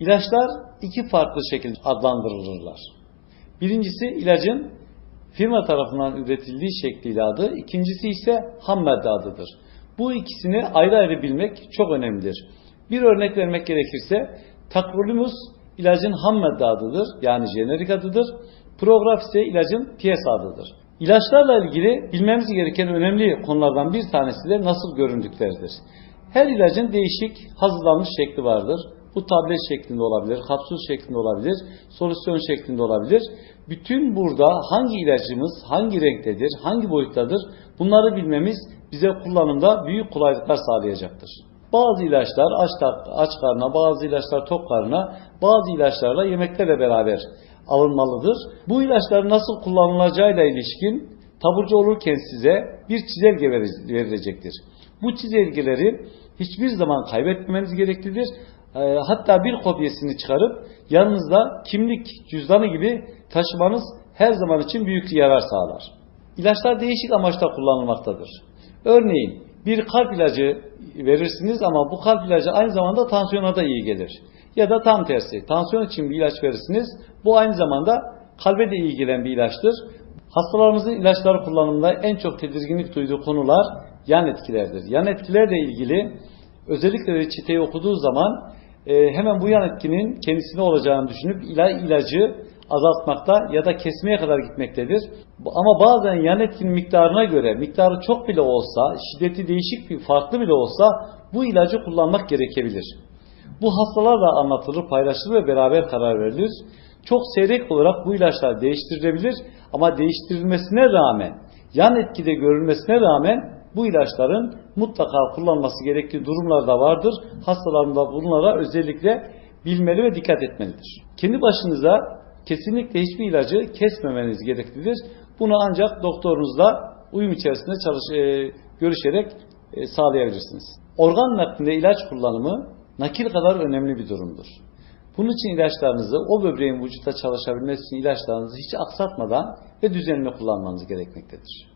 İlaçlar iki farklı şekilde adlandırılırlar. Birincisi ilacın firma tarafından üretildiği şekliyle adı, ikincisi ise ham madde adıdır. Bu ikisini ayrı ayrı bilmek çok önemlidir. Bir örnek vermek gerekirse takrolimus ilacın ham madde adıdır yani jenerik adıdır. Prograf ise ilacın piyasa adıdır. İlaçlarla ilgili bilmemiz gereken önemli konulardan bir tanesi de nasıl göründükleridir. Her ilacın değişik hazırlanmış şekli vardır. Bu tablet şeklinde olabilir, kapsül şeklinde olabilir, solüsyon şeklinde olabilir. Bütün burada hangi ilacımız hangi renktedir, hangi boyuttadır bunları bilmemiz bize kullanımda büyük kolaylıklar sağlayacaktır. Bazı ilaçlar aç, aç karnına, bazı ilaçlar tok karnına, bazı ilaçlarla yemeklerle beraber alınmalıdır. Bu ilaçların nasıl kullanılacağıyla ilişkin taburcu olurken size bir çizelge verilecektir. Bu çizelgeleri hiçbir zaman kaybetmemeniz gereklidir. E, hatta bir kopyasını çıkarıp yanınızda kimlik cüzdanı gibi taşımanız her zaman için büyük yarar sağlar. İlaçlar değişik amaçla kullanılmaktadır. Örneğin bir kalp ilacı verirsiniz ama bu kalp ilacı aynı zamanda tansiyona da iyi gelir. Ya da tam tersi. Tansiyon için bir ilaç verirsiniz. Bu aynı zamanda kalbe de iyi gelen bir ilaçtır. Hastalarımızın ilaçları kullanımında en çok tedirginlik duyduğu konular yan etkilerdir. Yan etkilerle ilgili özellikle de çiteyi okuduğu zaman e, hemen bu yan etkinin kendisine olacağını düşünüp ila, ilacı azaltmakta ya da kesmeye kadar gitmektedir. Ama bazen yan etkinin miktarına göre miktarı çok bile olsa, şiddeti değişik bir farklı bile olsa bu ilacı kullanmak gerekebilir. Bu hastalarla anlatılır, paylaşılır ve beraber karar verilir. Çok seyrek olarak bu ilaçlar değiştirilebilir ama değiştirilmesine rağmen, yan etkide görülmesine rağmen bu ilaçların mutlaka kullanması gerektiği durumlar da vardır. Hastalarında bunlara özellikle bilmeli ve dikkat etmelidir. Kendi başınıza kesinlikle hiçbir ilacı kesmemeniz gereklidir. Bunu ancak doktorunuzla uyum içerisinde çalış, e, görüşerek e, sağlayabilirsiniz. Organ naklinde ilaç kullanımı nakil kadar önemli bir durumdur. Bunun için ilaçlarınızı o böbreğin vücutta çalışabilmesi için ilaçlarınızı hiç aksatmadan ve düzenli kullanmanız gerekmektedir.